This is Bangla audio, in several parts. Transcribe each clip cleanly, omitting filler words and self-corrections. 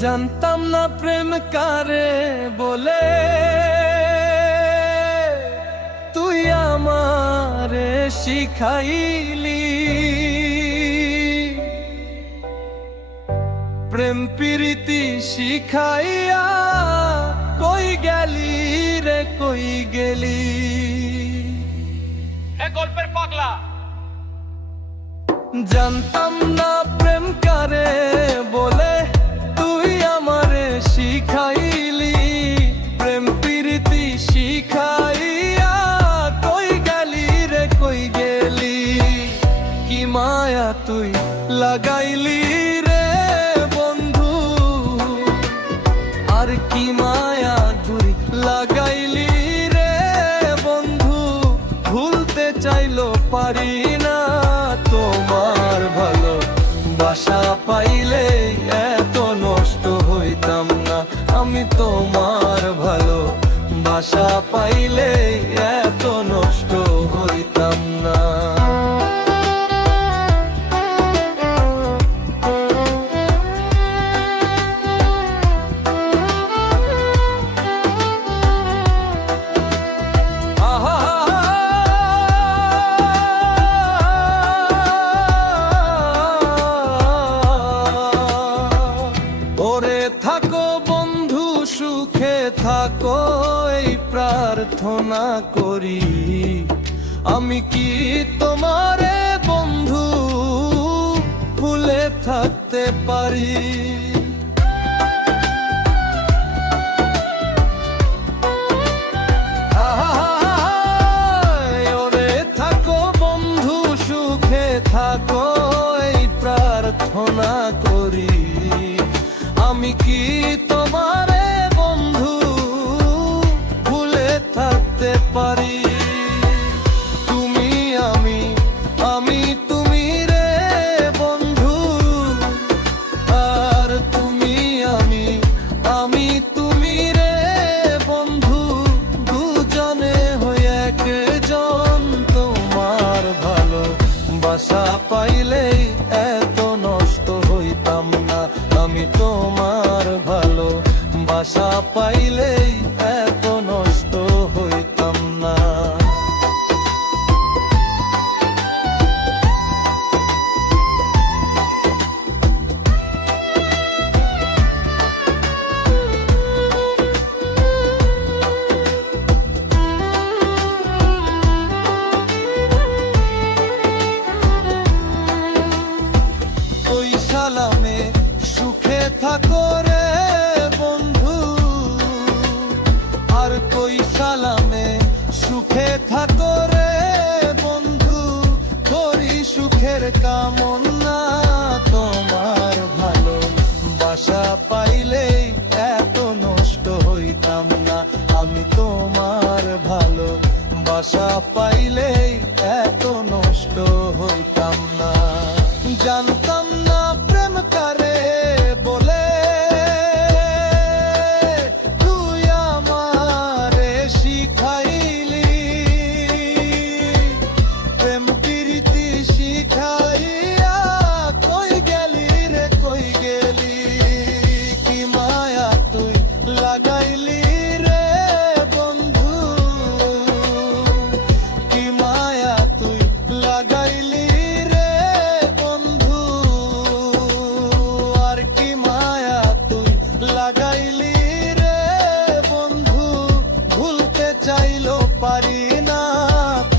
জানতাম না প্রেম কারে বলে, তুই আমারে শিখাইলি। প্রেম প্রীতি শিখাইয়া কই গেলি রে কই গেলি। গল্পের পাগলা। জানতাম না প্রেম কারে বলে, তুই আমারে শিখাইলি। প্রেম প্রীতি শিখাইয়া কই গেলি রে কই গেলি। কি মায়া তুই লাগাইলি রে বন্ধু, আর কি মায়া তুই লাগাইলি রে বন্ধু। ভুলতে চাইলো পারি না তোমার ভালো বাসা পাইলে এত নষ্ট হইতাম না। আমি তোমার ভালো বাসা পাইলে এত নষ্ট হইতাম না। থাকো বন্ধু সুখে থাকো এই প্রার্থনা করি। আমি কি তোমারে বন্ধু ভুলে থাকতে পারি। ওরে থাকো বন্ধু সুখে থাকো এই প্রার্থনা করি। আমি কি তোমারে বন্ধু ভুলে থাকতে পারি। তুমি আমি আমি তুমি রে বন্ধু, আর তুমি আমি আমি তুমি রে বন্ধু। দুজনে হয়ে একজন তোমার ভালো বাসা পাইলেই এত নষ্ট হইতাম না। আমি তোমার ভালো বাসা পাইলেই এত নষ্ট হইতাম না। ওই সালামে সুখে থাকো রে বন্ধু, আর কই সালামে সুখে থাকো রে বন্ধু। করি সুখের কামনা তোমার ভালো বাসা পাইলেই এত নষ্ট হইতাম না। আমি তোমার ভালো বাসা পাইলেই এত নষ্ট হইতাম না। জানতাম না প্রেম কারে বলে, তুই আমারে শিখাইলি। প্রেম প্রীতি শিখাইয়া কই গেলি রে কই গেলি। কি মায়া তুই লাগাইলি রে বন্ধু, কি মায়া তুই লাগাইলি রে বন্ধু। আর কি মায়া তুই লাগাইলি রে বন্ধু। ভুলতে চাইলো পারি না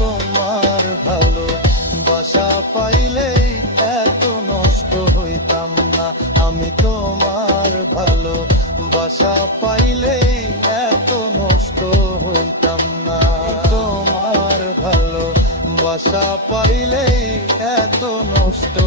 তোমার ভালো বাসা পাইলেই এত নষ্ট হইতাম না। আমি তোমার ভালো বাসা পাইলেই এত নষ্ট হইতাম না। তোমার ভালো বাসা পাইলেই এত নষ্ট